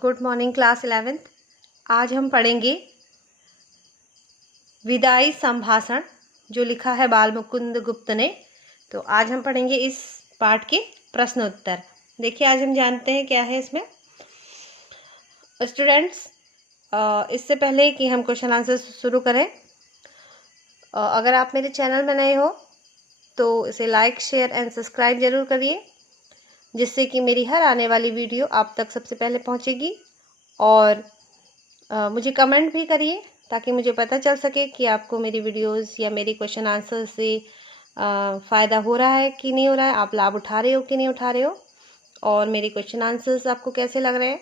Good morning class 11th। आज हम पढ़ेंगे विदाई संभाषण जो लिखा है बाल मुकुंद गुप्त ने। तो आज हम पढ़ेंगे इस पाठ के प्रश्न उत्तर। देखिए आज हम जानते हैं क्या है इसमें। स्टूडेंट्स, इससे पहले कि हम क्वेश्चन आंसर शुरू करें, अगर आप मेरे चैनल में नए हो तो इसे लाइक शेयर एंड सब्सक्राइब जरूर करिए, जिससे कि मेरी हर आने वाली वीडियो आप तक सबसे पहले पहुंचेगी। और मुझे कमेंट भी करिए ताकि मुझे पता चल सके कि आपको मेरी वीडियोस या मेरी क्वेश्चन आंसर से फ़ायदा हो रहा है कि नहीं हो रहा है, आप लाभ उठा रहे हो कि नहीं उठा रहे हो, और मेरे क्वेश्चन आंसर्स आपको कैसे लग रहे हैं।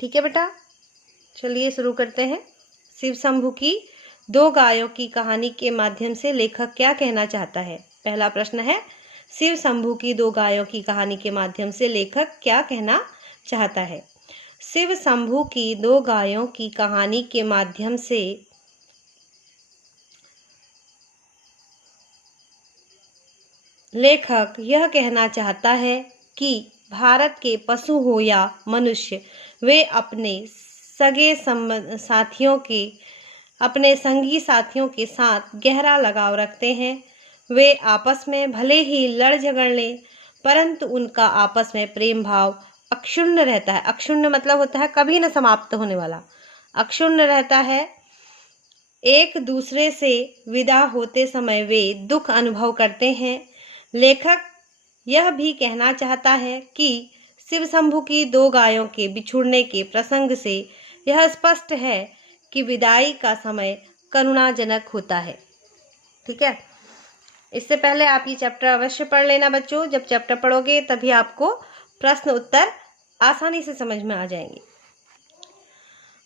ठीक है बेटा, चलिए शुरू करते हैं। शिव शंभू की दो गायों की कहानी के माध्यम से लेखक क्या कहना चाहता है। पहला प्रश्न है, शिव शंभू की दो गायों की कहानी के माध्यम से लेखक क्या कहना चाहता है। शिव शंभू की दो गायों की कहानी के माध्यम से लेखक यह कहना चाहता है कि भारत के पशु हो या मनुष्य, वे अपने अपने संगी साथियों के साथ गहरा लगाव रखते हैं। वे आपस में भले ही लड़ झगड़ लें, परंतु उनका आपस में प्रेम भाव अक्षुण्ण रहता है। अक्षुण्ण मतलब होता है कभी न समाप्त होने वाला, अक्षुण्ण रहता है। एक दूसरे से विदा होते समय वे दुख अनुभव करते हैं। लेखक यह भी कहना चाहता है कि शिव शंभू की दो गायों के बिछुड़ने के प्रसंग से यह स्पष्ट है कि विदाई का समय करुणाजनक होता है। ठीक है, इससे पहले आप ये चैप्टर अवश्य पढ़ लेना बच्चों। जब चैप्टर पढ़ोगे तभी आपको प्रश्न उत्तर आसानी से समझ में आ जाएंगे।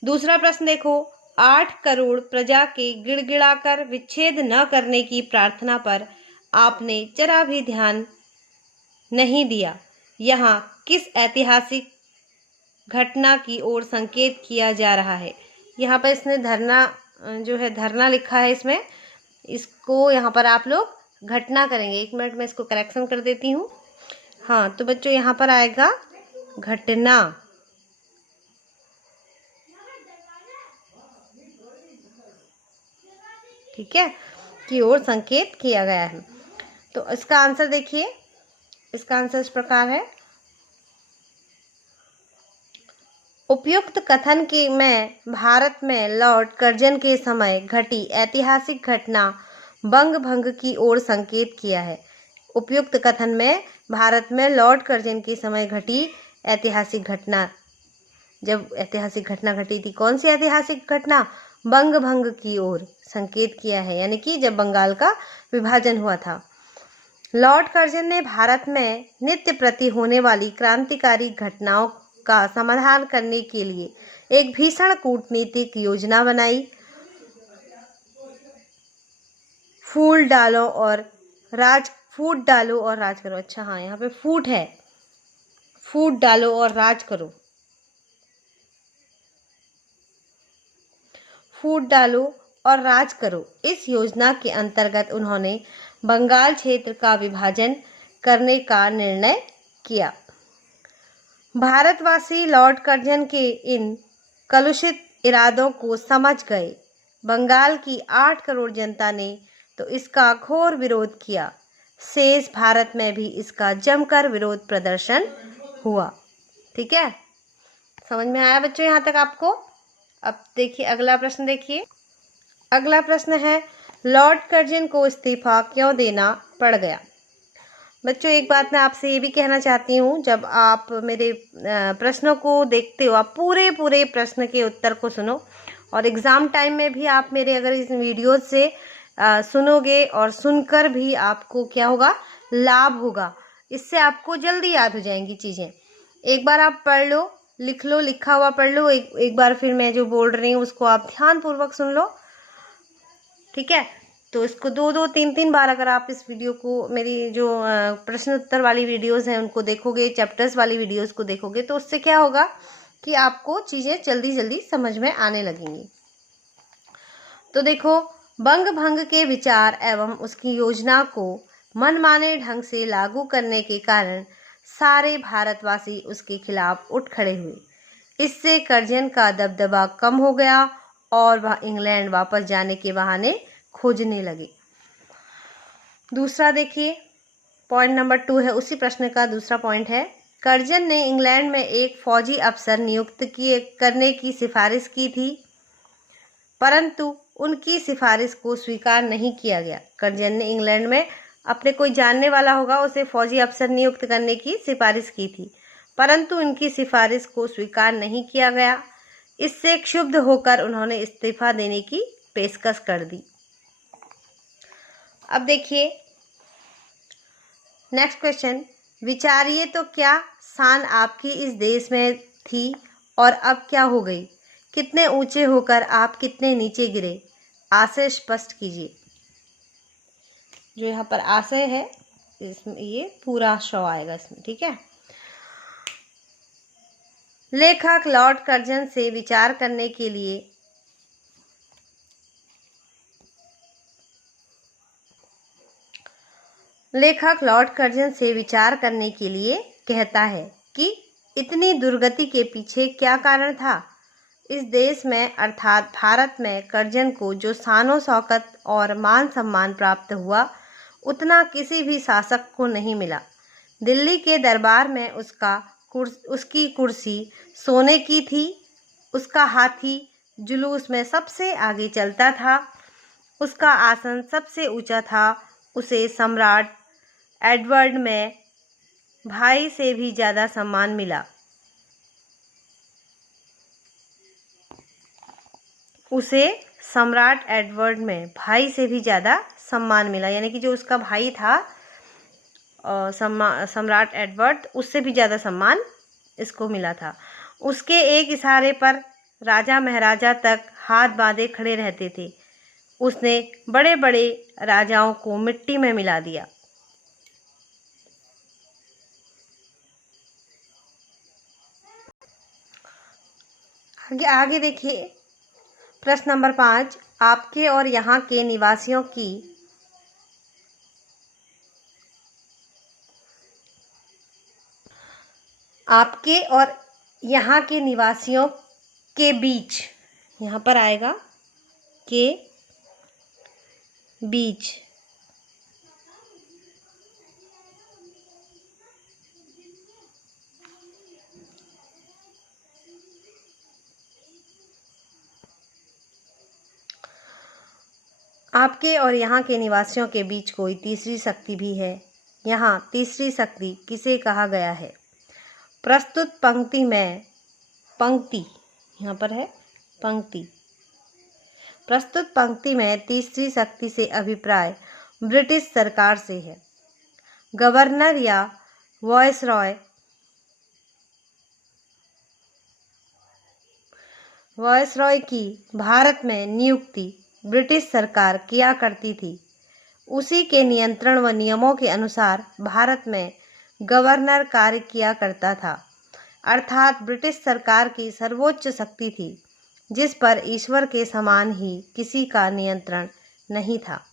दूसरा प्रश्न देखो, 8 करोड़ प्रजा के गिड़गिड़ाकर विच्छेद न करने की प्रार्थना पर आपने जरा भी ध्यान नहीं दिया। यहाँ किस ऐतिहासिक घटना की ओर संकेत किया जा रहा है। यहाँ पर इसने धरना लिखा है, इसको यहाँ पर आप लोग घटना करेंगे। 1 मिनट में इसको करेक्शन कर देती हूँ। हाँ, तो बच्चों यहाँ पर आएगा घटना। ठीक है, की ओर संकेत किया गया है। तो इसका आंसर देखिए, इसका आंसर इस प्रकार है। उपयुक्त कथन के में भारत में लॉर्ड कर्जन के समय घटी ऐतिहासिक घटना बंग भंग की ओर संकेत किया है। उपयुक्त कथन में भारत में लॉर्ड कर्जन के समय घटी ऐतिहासिक घटना, जब ऐतिहासिक घटना घटी थी, कौन सी ऐतिहासिक घटना, बंग भंग की ओर संकेत किया है, यानी कि जब बंगाल का विभाजन हुआ था। लॉर्ड कर्जन ने भारत में नित्य प्रति होने वाली क्रांतिकारी घटनाओं का समाधान करने के लिए एक भीषण कूटनीतिक योजना बनाई। फूट डालो और राज करो। अच्छा हाँ, यहाँ पे फूट है, फूट डालो और राज करो। फूट डालो और राज करो। इस योजना के अंतर्गत उन्होंने बंगाल क्षेत्र का विभाजन करने का निर्णय किया। भारतवासी लॉर्ड कर्जन के इन कलुषित इरादों को समझ गए। बंगाल की 8 करोड़ जनता ने तो इसका घोर विरोध किया। शेष भारत में भी इसका जमकर विरोध प्रदर्शन हुआ। ठीक है, समझ में आया बच्चों यहाँ तक आपको। अब देखिए अगला प्रश्न। देखिए अगला प्रश्न है, लॉर्ड कर्जन को इस्तीफा क्यों देना पड़ गया। बच्चों एक बात मैं आपसे ये भी कहना चाहती हूँ, जब आप मेरे प्रश्नों को देखते हो, आप पूरे प्रश्न के उत्तर को सुनो, और एग्ज़ाम टाइम में भी आप मेरे अगर इस वीडियो से सुनोगे और सुनकर भी आपको क्या होगा, लाभ होगा। इससे आपको जल्दी याद हो जाएंगी चीज़ें। एक बार आप पढ़ लो, लिख लो, लिखा हुआ पढ़ लो, एक बार फिर मैं जो बोल रही हूँ उसको आप ध्यानपूर्वक सुन लो। ठीक है, तो इसको 2-2, 3-3 बार अगर आप इस वीडियो को, मेरी जो प्रश्न उत्तर वाली वीडियोस हैं उनको देखोगे, चैप्टर्स वाली वीडियोस को देखोगे, तो उससे क्या होगा कि आपको चीज़ें जल्दी समझ में आने लगेंगी। तो देखो, बंग भंग के विचार एवं उसकी योजना को मनमाने ढंग से लागू करने के कारण सारे भारतवासी उसके खिलाफ उठ खड़े हुए। इससे कर्जन का दबदबा कम हो गया और वह इंग्लैंड वापस जाने के बहाने खोजने लगे। दूसरा देखिए, पॉइंट नंबर 2 है, उसी प्रश्न का दूसरा पॉइंट है, कर्जन ने इंग्लैंड में एक फौजी अफसर नियुक्त करने की सिफारिश की थी, परंतु उनकी सिफारिश को स्वीकार नहीं किया गया। कर्जन ने इंग्लैंड में अपने कोई जानने वाला होगा उसे फौजी अफसर नियुक्त करने की सिफारिश की थी, परंतु उनकी सिफारिश को स्वीकार नहीं किया गया। इससे क्षुब्ध होकर उन्होंने इस्तीफा देने की पेशकश कर दी। अब देखिए नेक्स्ट क्वेश्चन, विचारिए तो क्या शान आपकी इस देश में थी और अब क्या हो गई? कितने ऊंचे होकर आप कितने नीचे गिरे? आशय स्पष्ट कीजिए। जो यहाँ पर आशय है इसमें ये पूरा शो आएगा इसमें, ठीक है। लेखक लॉर्ड कर्जन से विचार करने के लिए कहता है कि इतनी दुर्गति के पीछे क्या कारण था। इस देश में अर्थात भारत में कर्जन को जो शानो शौकत और मान सम्मान प्राप्त हुआ उतना किसी भी शासक को नहीं मिला। दिल्ली के दरबार में उसकी कुर्सी सोने की थी, उसका हाथी जुलूस में सबसे आगे चलता था, उसका आसन सबसे ऊंचा था, उसे सम्राट एडवर्ड में भाई से भी ज़्यादा सम्मान मिला। यानी कि जो उसका भाई था सम्राट एडवर्ड, उससे भी ज़्यादा सम्मान इसको मिला था। उसके एक इशारे पर राजा महाराजा तक हाथ बांधे खड़े रहते थे। उसने बड़े बड़े राजाओं को मिट्टी में मिला दिया। आगे देखिए प्रश्न नंबर 5, आपके और यहाँ के निवासियों के बीच, यहाँ पर आएगा के बीच, आपके और यहाँ के निवासियों के बीच कोई तीसरी शक्ति भी है। यहाँ तीसरी शक्ति किसे कहा गया है? प्रस्तुत पंक्ति में यहाँ पर है पंक्ति। प्रस्तुत पंक्ति में तीसरी शक्ति से अभिप्राय ब्रिटिश सरकार से है। गवर्नर या वॉयसरॉय की भारत में नियुक्ति ब्रिटिश सरकार किया करती थी। उसी के नियंत्रण व नियमों के अनुसार भारत में गवर्नर कार्य किया करता था, अर्थात ब्रिटिश सरकार की सर्वोच्च शक्ति थी, जिस पर ईश्वर के समान ही किसी का नियंत्रण नहीं था।